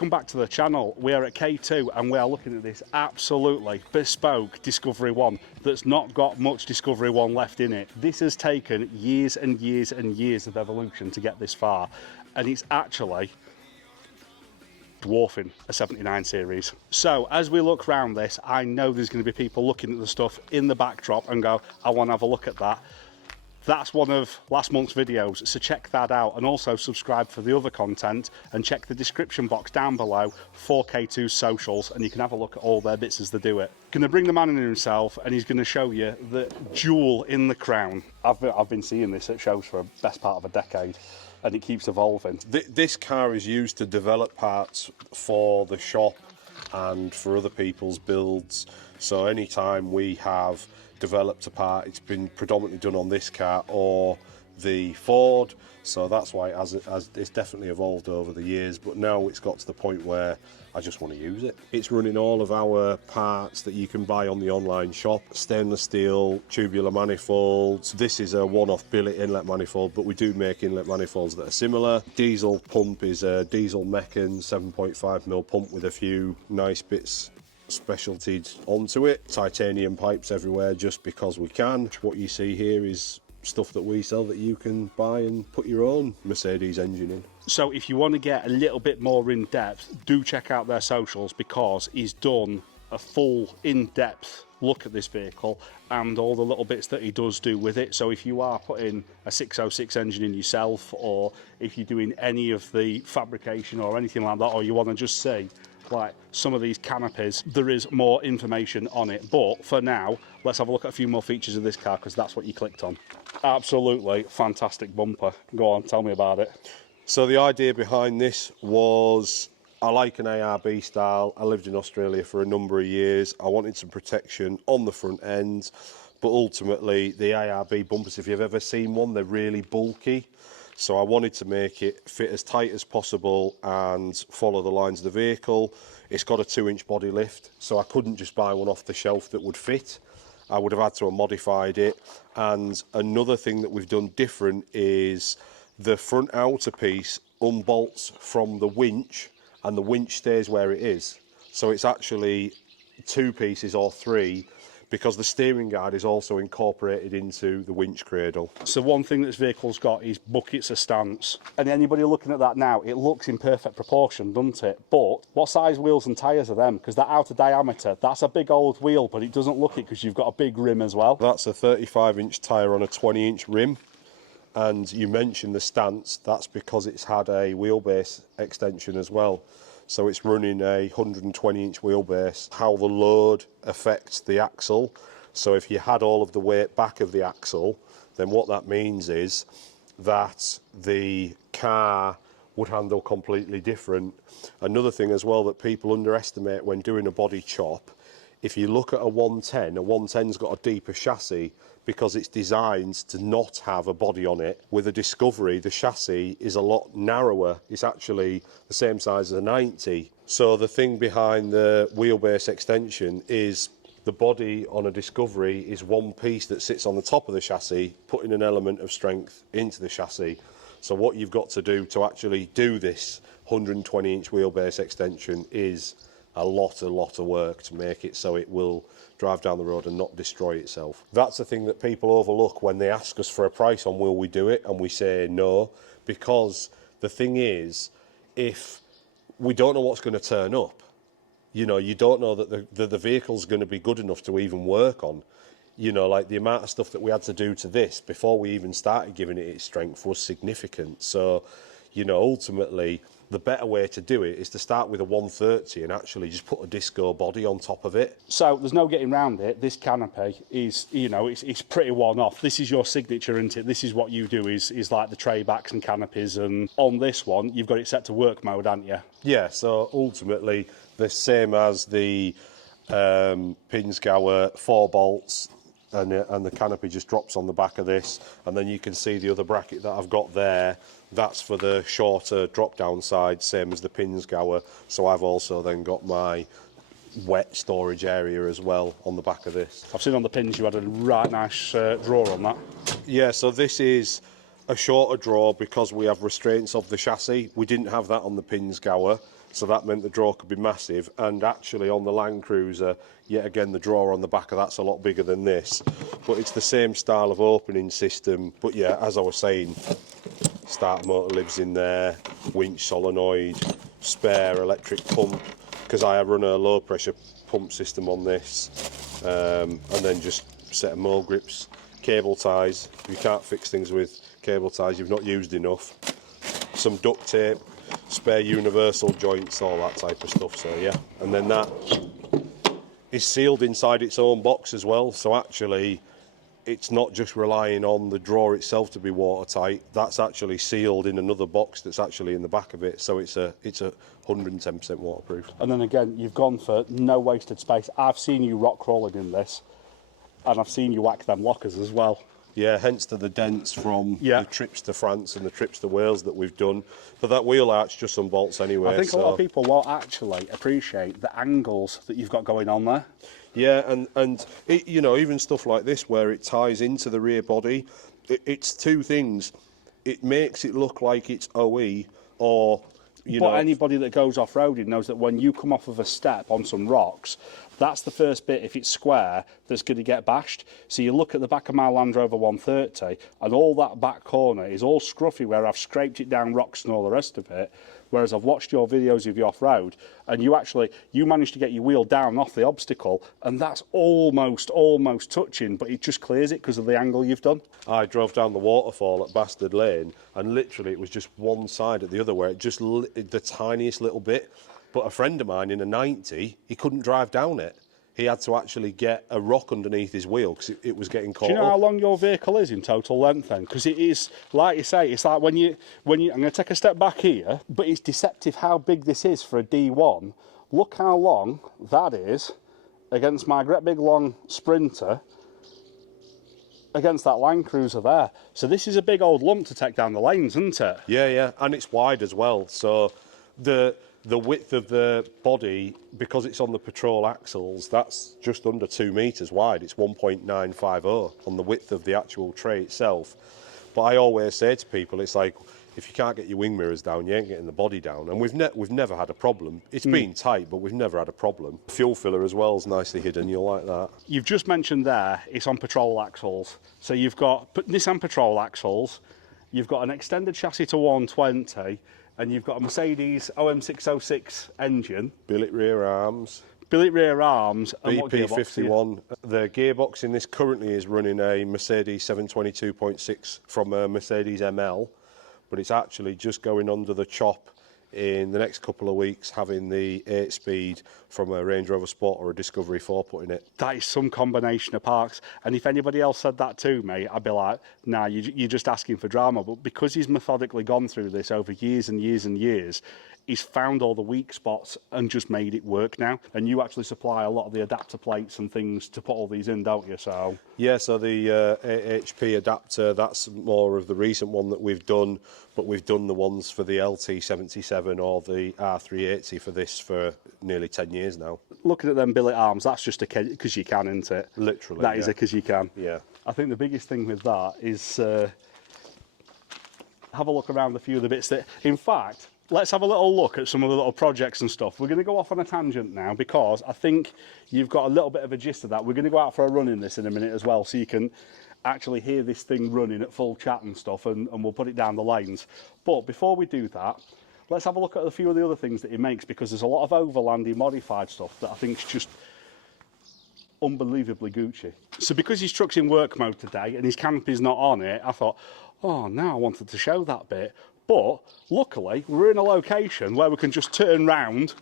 Welcome back to the channel. We are at K2 and we are looking at this absolutely bespoke Discovery 1 that's not got much Discovery 1 left in it. This has taken years and years and years of evolution to get this far, and it's actually dwarfing a 79 series. So as we look around this, I know there's going to be people looking at the stuff in the backdrop and go, I want to have a look at that. That's one of last month's videos, so check that out, and also subscribe for the other content and check the description box down below for K2's socials, and you can have a look at all their bits as they do it. Going to bring the man in himself, and he's going to show you the jewel in the crown. I've been seeing this at shows for the best part of a decade, and it keeps evolving. This car is used to develop parts for the shop and for other people's builds. So anytime we have developed a part, it's been predominantly done on this car or the Ford. So that's why it's definitely evolved over the years, but now it's got to the point where I just want to use it. It's running all of our parts that you can buy on the online shop. Stainless steel, tubular manifolds. This is a one-off billet inlet manifold, but we do make inlet manifolds that are similar. Diesel pump is a diesel Mechan 7.5mm pump with a few nice bits specialtied onto it. Titanium pipes everywhere just because we can. What you see here is stuff that we sell that you can buy and put your own Mercedes engine in. So if you want to get a little bit more in depth, do check out their socials, because he's done a full in-depth look at this vehicle and all the little bits that he does do with it. So if you are putting a 606 engine in yourself, or if you're doing any of the fabrication or anything like that, or you want to just see like some of these canopies, there is more information on it. But for now, let's have a look at a few more features of this car, because that's what you clicked on. Absolutely fantastic bumper. Go on, tell me about it. So the idea behind this was, I like an ARB style. I lived in Australia for a number of years. I wanted some protection on the front end, but ultimately the ARB bumpers, if you've ever seen one, they're really bulky. So I wanted to make it fit as tight as possible and follow the lines of the vehicle. It's got a 2-inch body lift, so I couldn't just buy one off the shelf that would fit. I would have had to have modified it. And another thing that we've done different is the front outer piece unbolts from the winch, and the winch stays where it is. So it's actually 2 pieces or 3, because the steering guide is also incorporated into the winch cradle. So one thing this vehicle's got is buckets of stance. And anybody looking at that now, it looks in perfect proportion, doesn't it? But what size wheels and tyres are them? Because that outer diameter, that's a big old wheel, but it doesn't look it because you've got a big rim as well. That's a 35-inch tyre on a 20-inch rim. And you mentioned the stance, that's because it's had a wheelbase extension as well. So it's running a 120-inch wheelbase. How the load affects the axle. So if you had all of the weight back of the axle, then what that means is that the car would handle completely different. Another thing as well that people underestimate when doing a body chop, if you look at a 110's got a deeper chassis because it's designed to not have a body on it. With a Discovery, the chassis is a lot narrower. It's actually the same size as a 90. So the thing behind the wheelbase extension is the body on a Discovery is one piece that sits on the top of the chassis, putting an element of strength into the chassis. So what you've got to do to actually do this 120-inch wheelbase extension is a lot of work to make it so it will drive down the road and not destroy itself. That's the thing that people overlook when they ask us for a price on will we do it, and we say no, because the thing is, if we don't know what's going to turn up, you know, you don't know that the vehicle's going to be good enough to even work on. You know, like the amount of stuff that we had to do to this before we even started giving it its strength was significant. So, you know, ultimately the better way to do it is to start with a 130 and actually just put a disco body on top of it. So there's no getting around it. This canopy is, you know, it's pretty one-off. This is your signature, isn't it? This is what you do, is like the tray backs and canopies, and on this one you've got it set to work mode, haven't you? Yeah, so ultimately the same as the Pinsgauer 4 bolts, and the canopy just drops on the back of this, and then you can see the other bracket that I've got there, that's for the shorter drop down side, same as the Pinsgauer. So I've also then got my wet storage area as well on the back of this. I've seen on the pins you had a right nice drawer on that. Yeah, so this is a shorter drawer because we have restraints of the chassis. We didn't have that on the Pinsgauer So that meant the draw could be massive, and actually on the Land Cruiser, yet again the draw on the back of that's a lot bigger than this, but it's the same style of opening system. But yeah, as I was saying, starter motor lives in there, winch solenoid, spare electric pump, because I run a low pressure pump system on this, and then just set of mole grips, cable ties. If you can't fix things with cable ties, you've not used enough, some duct tape, spare universal joints, all that type of stuff. So yeah, and then that is sealed inside its own box as well, so actually it's not just relying on the drawer itself to be watertight, that's actually sealed in another box that's actually in the back of it, so it's a 110% waterproof. And then again, you've gone for no wasted space. I've seen you rock crawling in this, and I've seen you whack them lockers as well. Yeah, hence to the dents from the trips to France and the trips to Wales that we've done. But that wheel arch just some bolts anyway. I think a lot of people won't actually appreciate the angles that you've got going on there. Yeah, and it, you know, even stuff like this where it ties into the rear body, it's two things. It makes it look like it's OE, or But anybody that goes off-roading knows that when you come off of a step on some rocks, that's the first bit, if it's square, that's going to get bashed. So you look at the back of my Land Rover 130, and all that back corner is all scruffy where I've scraped it down rocks and all the rest of it. Whereas I've watched your videos of you off-road, and you managed to get your wheel down off the obstacle, and that's almost touching, but it just clears it because of the angle you've done. I drove down the waterfall at Bastard Lane, and literally it was just one side at the other where it just the tiniest little bit. But a friend of mine in a 90, he couldn't drive down it. He had to actually get a rock underneath his wheel because it was getting caught. Do you know how long your vehicle is in total length then? Because it is, like you say, it's like when you, I'm going to take a step back here, but it's deceptive how big this is for a D1. Look how long that is against my great big long Sprinter, against that Land Cruiser there. So this is a big old lump to take down the lanes, isn't it? Yeah, yeah, and it's wide as well. So the width of the body, because it's on the patrol axles, that's just under 2 metres wide. It's 1.950 on the width of the actual tray itself. But I always say to people, it's like, if you can't get your wing mirrors down, you ain't getting the body down. And we've never had a problem. It's been tight, but we've never had a problem. Fuel filler as well is nicely hidden. You'll like that. You've just mentioned there, it's on patrol axles. So you've got Nissan patrol axles, you've got an extended chassis to 120, and you've got a Mercedes OM606 engine. Billet rear arms. Billet rear arms. BP51. The gearbox in this currently is running a Mercedes 722.6 from a Mercedes ML, but it's actually just going under the chop in the next couple of weeks, having the 8-speed from a Range Rover Sport or a Discovery 4 put in it. That is some combination of parts. And if anybody else said that to me, I'd be like, nah, you're just asking for drama. But because he's methodically gone through this over years and years and years, he's found all the weak spots and just made it work now. And you actually supply a lot of the adapter plates and things to put all these in, don't you? So yeah, so the HP adapter, that's more of the recent one that we've done, but we've done the ones for the LT77 or the R380 for this for nearly 10 years now. Looking at them billet arms, that's just because you can, isn't it? Literally. That is because you can. Yeah. I think the biggest thing with that is have a look around a few of the bits that, in fact, let's have a little look at some of the little projects and stuff. We're going to go off on a tangent now because I think you've got a little bit of a gist of that. We're going to go out for a run in this in a minute as well, so you can actually hear this thing running at full chat and stuff, and we'll put it down the lanes. But before we do that, let's have a look at a few of the other things that he makes, because there's a lot of Overlandy modified stuff that I think is just unbelievably Gucci. So because his truck's in work mode today and his Canopy's not on it, I thought, oh, now I wanted to show that bit. But luckily, we're in a location where we can just turn round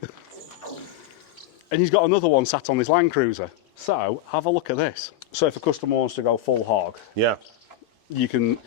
and he's got another one sat on this Land Cruiser. So have a look at this. So if a customer wants to go full hog, yeah, you do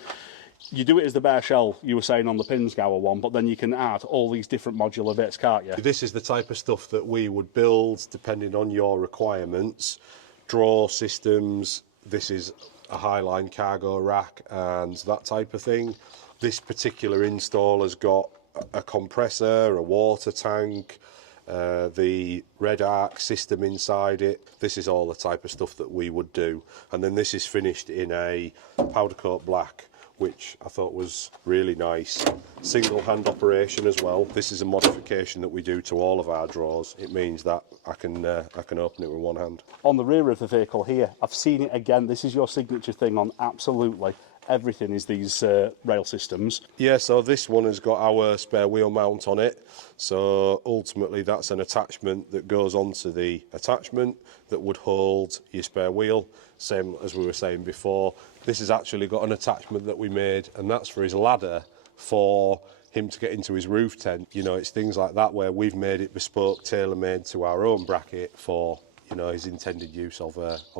it as the bare shell you were saying on the Pinsgower one, but then you can add all these different modular bits, can't you? This is the type of stuff that we would build depending on your requirements. Drawer systems, this is a Highline cargo rack and that type of thing. This particular install has got a compressor, a water tank, the red arc system inside it. This is all the type of stuff that we would do. And then this is finished in a powder coat black which I thought was really nice. Single hand operation as well. This is a modification that we do to all of our drawers. It means that I can open it with one hand. On the rear of the vehicle here, I've seen it again. This is your signature thing on absolutely everything, is these rail systems. Yeah, so this one has got our spare wheel mount on it. So ultimately that's an attachment that goes onto the attachment that would hold your spare wheel. Same as we were saying before. This has actually got an attachment that we made, and that's for his ladder for him to get into his roof tent. You know, it's things like that where we've made it bespoke, tailor-made to our own bracket for, you know, his intended use of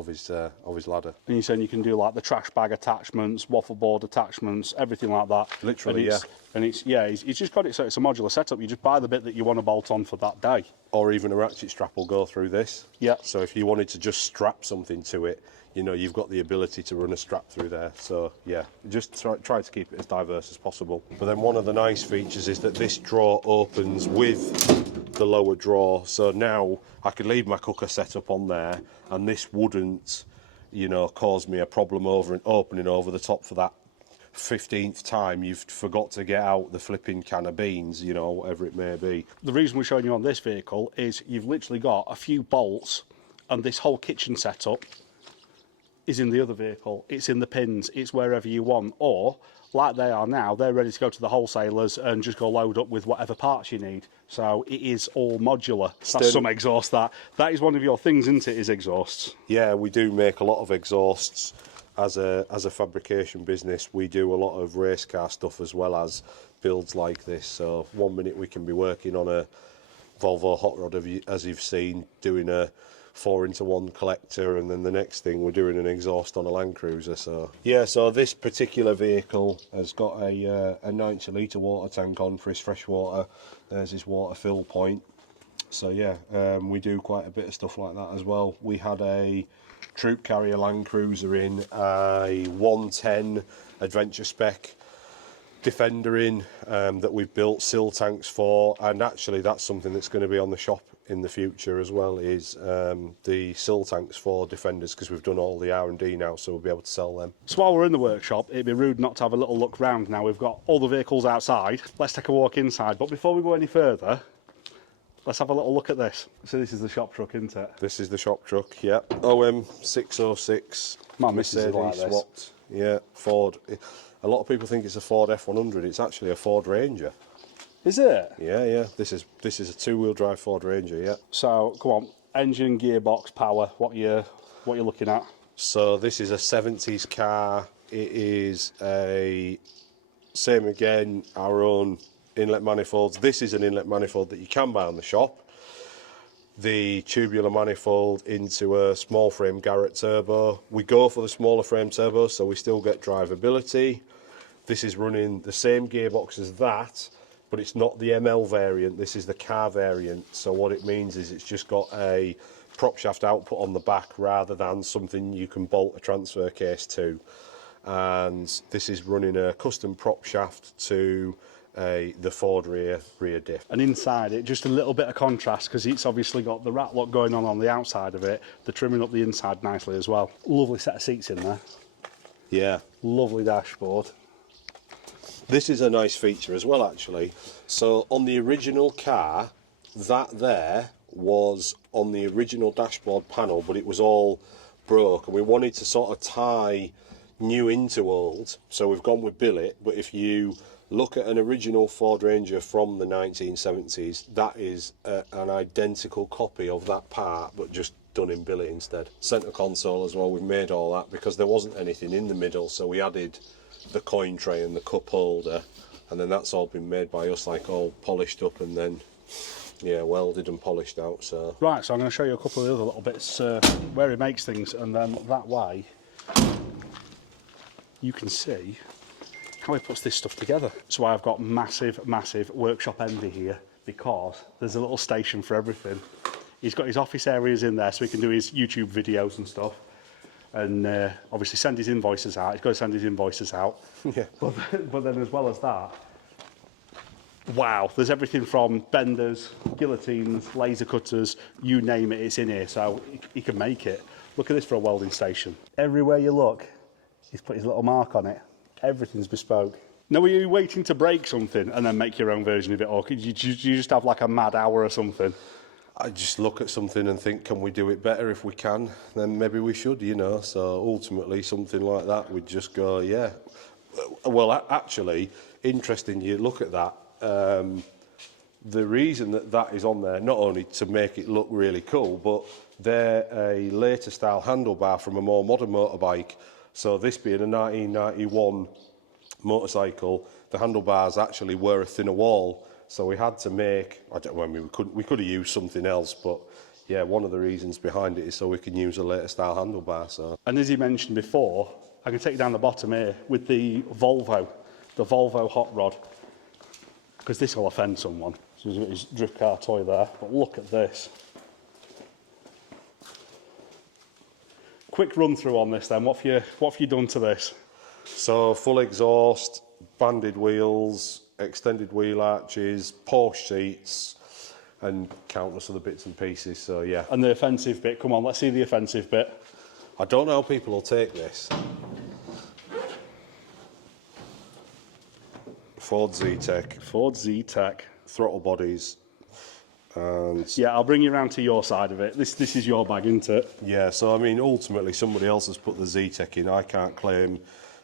his ladder. And you're saying you can do like the trash bag attachments, waffle board attachments, everything like that. Literally, and he's just got it so it's a modular setup. You just buy the bit that you want to bolt on for that day. Or even a ratchet strap will go through this. Yeah. So if you wanted to just strap something to it, you know, you've got the ability to run a strap through there. So yeah, just try to keep it as diverse as possible. But then one of the nice features is that this drawer opens with the lower drawer. So now I could leave my cooker set up on there, and this wouldn't, you know, cause me a problem opening over the top for that 15th time you've forgot to get out the flipping can of beans, you know, whatever it may be. The reason we're showing you on this vehicle is you've literally got a few bolts, and this whole kitchen setup is in the other vehicle. It's in the pins, it's wherever you want, or like they are now, they're ready to go to the wholesalers and just go load up with whatever parts you need. So it is all modular. That's some exhaust. That is one of your things, isn't it, is exhausts? Yeah, we do make a lot of exhausts as a fabrication business. We do a lot of race car stuff as well as builds like this. So 1 minute we can be working on a Volvo hot rod, as you've seen, doing a 4-into-1 collector, and then the next thing we're doing an exhaust on a Land Cruiser. So yeah, so this particular vehicle has got a 90-litre water tank on for his fresh water. There's his water fill point. So yeah, we do quite a bit of stuff like that as well. We had a troop carrier Land Cruiser in, a 110 adventure spec Defender in that we've built sill tanks for, and actually that's something that's going to be on the shop in the future as well, is the sill tanks for Defenders, because we've done all the R&D now, so we'll be able to sell them. So while we're in the workshop, it'd be rude not to have a little look round now. We've got all the vehicles outside. Let's take a walk inside, but before we go any further, let's have a little look at this. So this is the shop truck, isn't it? This is the shop truck, yeah. OM606. My missus is like this. Swapped. Yeah, Ford. A lot of people think it's a Ford F100. It's actually a Ford Ranger. Is it? Yeah, yeah. This is a 2-wheel drive Ford Ranger, yeah. So come on, engine, gearbox, power. What you looking at? So this is a 70s car. It is a same again, our own inlet manifolds. This is an inlet manifold that you can buy on the shop. The tubular manifold into a small frame Garrett turbo. We go for the smaller frame turbo, so we still get drivability. This is running the same gearbox as that, but it's not the ML variant, this is the car variant. So what it means is it's just got a prop shaft output on the back rather than something you can bolt a transfer case to. And this is running a custom prop shaft to the Ford rear diff. And inside it, just a little bit of contrast, because it's obviously got the rat lock going on the outside of it. They're trimming up the inside nicely as well. Lovely set of seats in there. Yeah. Lovely dashboard. This is a nice feature as well, actually. So on the original car, that there was on the original dashboard panel, but it was all broke, and we wanted to sort of tie new into old, so we've gone with billet. But if you look at an original Ford Ranger from the 1970s, that is an identical copy of that part, but just done in billet instead. Centre console as well, we've made all that because there wasn't anything in the middle, so we added the coin tray and the cup holder, and then that's all been made by us, like all polished up and then yeah, welded and polished out. So right, so I'm going to show you a couple of the other little bits where he makes things, and then that way you can see how he puts this stuff together. So I've got massive workshop envy here, because there's a little station for everything. He's got his office areas in there so he can do his YouTube videos and stuff, and obviously send his invoices out. He's got to send his invoices out. Yeah. But then as well as that, wow, there's everything from benders, guillotines, laser cutters, you name it, it's in here, so he can make it. Look at this for a welding station. Everywhere you look, he's put his little mark on it. Everything's bespoke. Now, were you waiting to break something and then make your own version of it, or could you just have like a mad hour or something? I just look at something and think, can we do it better? If we can, then maybe we should, you know. So ultimately, something like that, we'd just go, yeah. Well, actually, interesting you look at that. The reason that that is on there, not only to make it look really cool, but they're a later style handlebar from a more modern motorbike. So this being a 1991 motorcycle, the handlebars actually were a thinner wall, so we had to make, we could have used something else, but yeah, one of the reasons behind it is so we can use a later style handlebar. So, and as you mentioned before, I can take you down the bottom here with the Volvo hot rod, because this will offend someone. So there's his drift car toy there, but look at this. Quick run through on this then. What have you done to this? so full exhaust, banded wheels, extended wheel arches, Porsche seats, and countless other bits and pieces. So yeah. And the offensive bit, come on, let's see the offensive bit. I don't know how people will take this. Ford Z-Tech. Ford Z-Tech. Throttle bodies. And yeah, I'll bring you around to your side of it. This is your bag, isn't it? yeah, so I mean, ultimately somebody else has put the Z-Tech in. I can't claim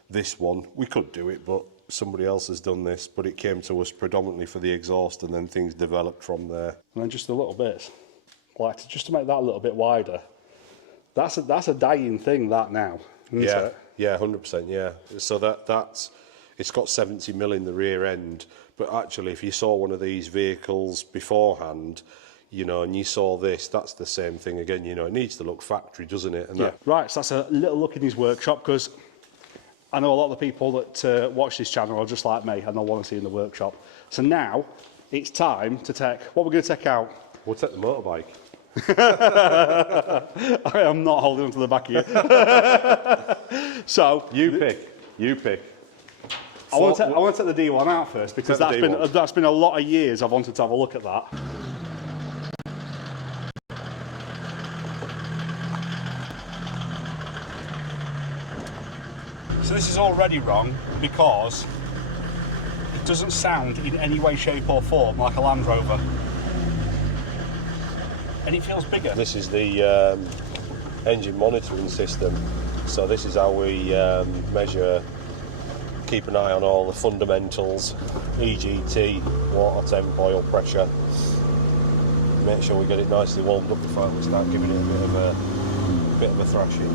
this one. We could do it, but somebody else has done this. But it came to us predominantly for the exhaust, and then things developed from there. And then just a little bit, like just to make that a little bit wider. That's a dying thing, that now, isn't it? Yeah, 100%, yeah. So that's it's got 70 mil in the rear end, but actually if you saw one of these vehicles beforehand, you know, and you saw this, that's the same thing again, you know, it needs to look factory, doesn't it? And yeah. Right, so that's a little look in his workshop, because I know a lot of the people that watch this channel are just like me and they'll want to see in the workshop. So now it's time to take, what we're going to take out? We'll take the motorbike. I am not holding on to the back of you. So You pick. I want to take the D1 out first, because that's been a lot of years I've wanted to have a look at that. So this is already wrong, because it doesn't sound in any way, shape or form like a Land Rover. And it feels bigger. This is the engine monitoring system. So this is how we measure, keep an eye on all the fundamentals, EGT, water temp, oil pressure. Make sure we get it nicely warmed up before we start giving it a bit of a thrashing.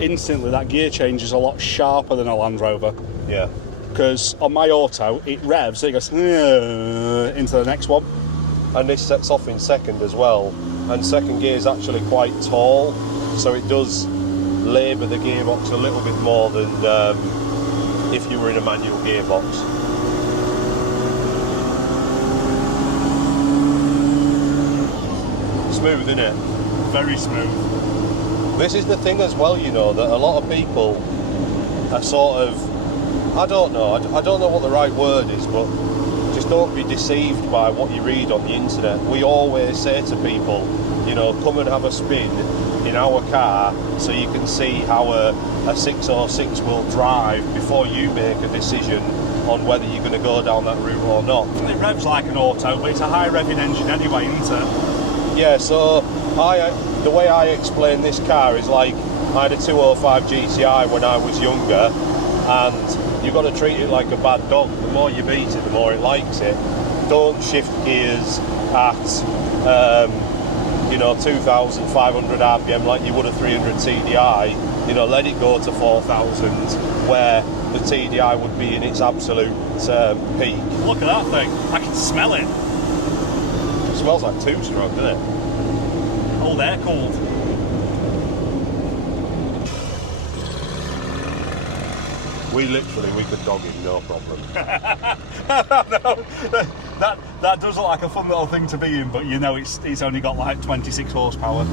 Instantly, that gear change is a lot sharper than a Land Rover. Yeah. Because on my auto, it revs, it goes into the next one. And this sets off in second as well. And second gear is actually quite tall, so it does labour the gearbox a little bit more than if you were in a manual gearbox. Smooth, isn't it? Very smooth. This is the thing as well, you know, that a lot of people are sort of, I don't know what the right word is, but just don't be deceived by what you read on the internet. We always say to people, you know, come and have a spin in our car so you can see how a 606 will drive before you make a decision on whether you're going to go down that route or not. It revs like an auto, but it's a high revving engine anyway, isn't it? Yeah, so the way I explain this car is like, I had a 205 GTI when I was younger, and you've got to treat it like a bad dog. The more you beat it, the more it likes it. Don't shift gears at 2,500 RPM like you would a 300 TDI. You know, let it go to 4,000, where the TDI would be in its absolute peak. Look at that thing, I can smell it. It smells like two-stroke, doesn't it? Old air cooled. We could dog it, no problem. No, that does look like a fun little thing to be in, but you know it's only got like 26 horsepower.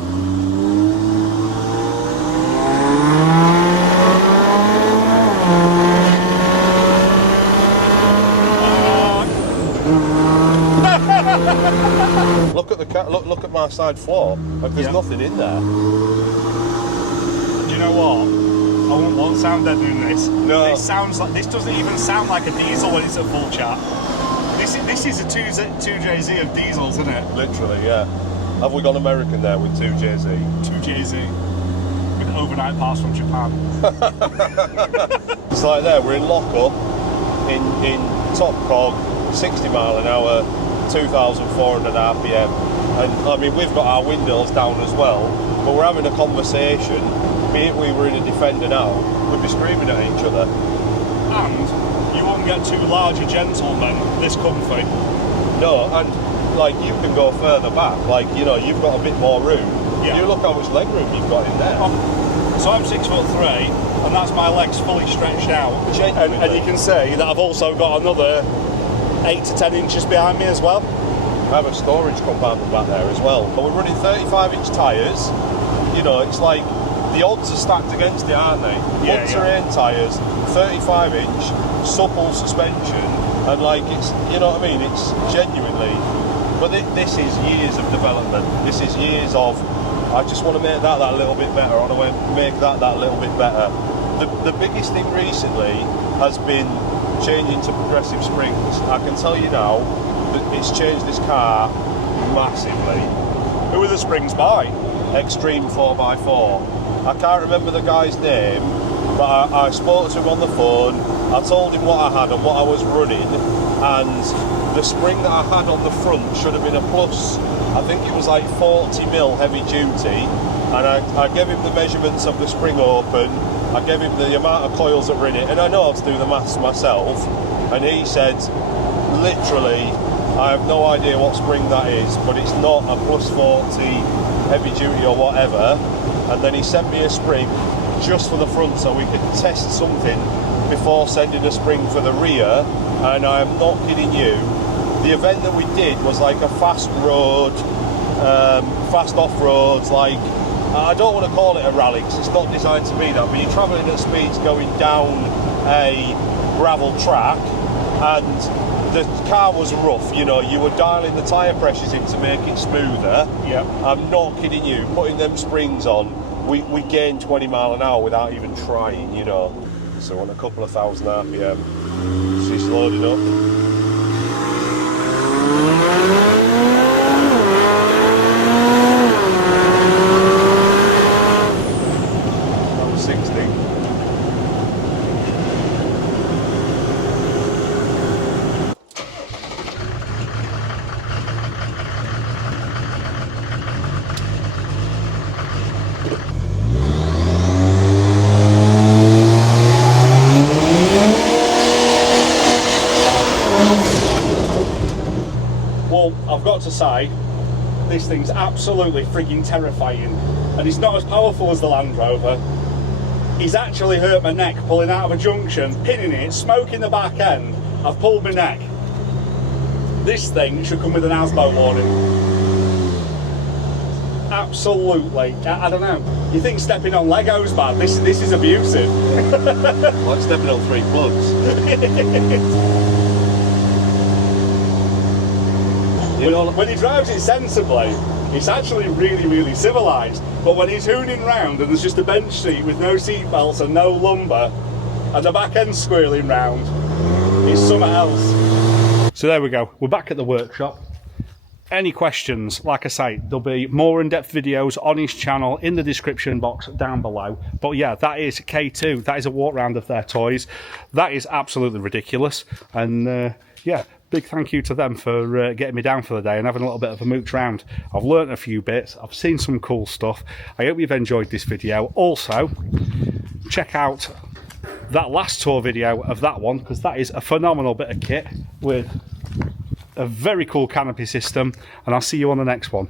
Look at the look at my side floor. Like there's nothing in there. Do you know what? won't sound dead in this. No. It sounds like, this doesn't even sound like a diesel when it's at full chat. This is a 2JZ of diesels, isn't it? Literally, yeah. Have we gone American there with 2JZ? 2JZ. With overnight parts from Japan. It's like there, we're in lockup, in top cog, 60 mile an hour, 2,400 RPM. And I mean, we've got our windows down as well, but we're having a conversation. Be it we were in a Defender now, we'd be screaming at each other. And you won't get too large a gentleman this comfy. No, and like you can go further back, like, you know, you've got a bit more room. Yeah. You look how much leg room you've got in there. So I'm 6'3", and that's my legs fully stretched out. And you can see that I've also got another 8 to 10 inches behind me as well. I have a storage compartment back there as well. But we're running 35-inch tyres. You know, it's like the odds are stacked against it, aren't they? Yeah, terrain tyres, 35-inch, supple suspension, and like it's, you know what I mean? It's genuinely. But this is years of development. This is years of, I just want to make that little bit better. I want to make that little bit better. The biggest thing recently has been changing to progressive springs. I can tell you now that it's changed this car massively. Who are the springs by? Extreme 4x4. I can't remember the guy's name, but I spoke to him on the phone. I told him what I had and what I was running, and the spring that I had on the front should have been a plus. I think it was like 40mm heavy duty, and I gave him the measurements of the spring open, I gave him the amount of coils that were in it, and I know how to do the maths myself, and he said, literally, I have no idea what spring that is, but it's not a plus 40 heavy duty or whatever. And then he sent me a spring just for the front so we could test something before sending a spring for the rear. And I'm not kidding you, the event that we did was like a fast road, fast off-roads, like, I don't want to call it a rally because it's not designed to be that, but you're travelling at speeds going down a gravel track, and the car was rough, you know, you were dialing the tyre pressures in to make it smoother. Yeah. I'm not kidding you, putting them springs on, we gained 20 mile an hour without even trying, you know. So on a couple of thousand RPM, she's loading up. 60. Well, I've got to say, this thing's absolutely frigging terrifying, and it's not as powerful as the Land Rover. He's actually hurt my neck pulling out of a junction, pinning it, smoking the back end. I've pulled my neck. This thing should come with an houseboat warning. Absolutely. I don't know. You think stepping on Lego's bad? This is abusive. Like stepping on 3 plugs. When he drives it sensibly, it's actually really, really civilised. But when he's hooning round and there's just a bench seat with no seat belts and no lumbar, and the back end squirreling round, it's something else. So there we go. We're back at the workshop. Any questions, like I say, there'll be more in-depth videos on his channel in the description box down below. But yeah, that is K2. That is a walk round of their toys. That is absolutely ridiculous. And yeah, big thank you to them for getting me down for the day and having a little bit of a mooch round. I've learnt a few bits. I've seen some cool stuff. I hope you've enjoyed this video. Also, check out that last tour video of that one, because that is a phenomenal bit of kit with a very cool canopy system, and I'll see you on the next one.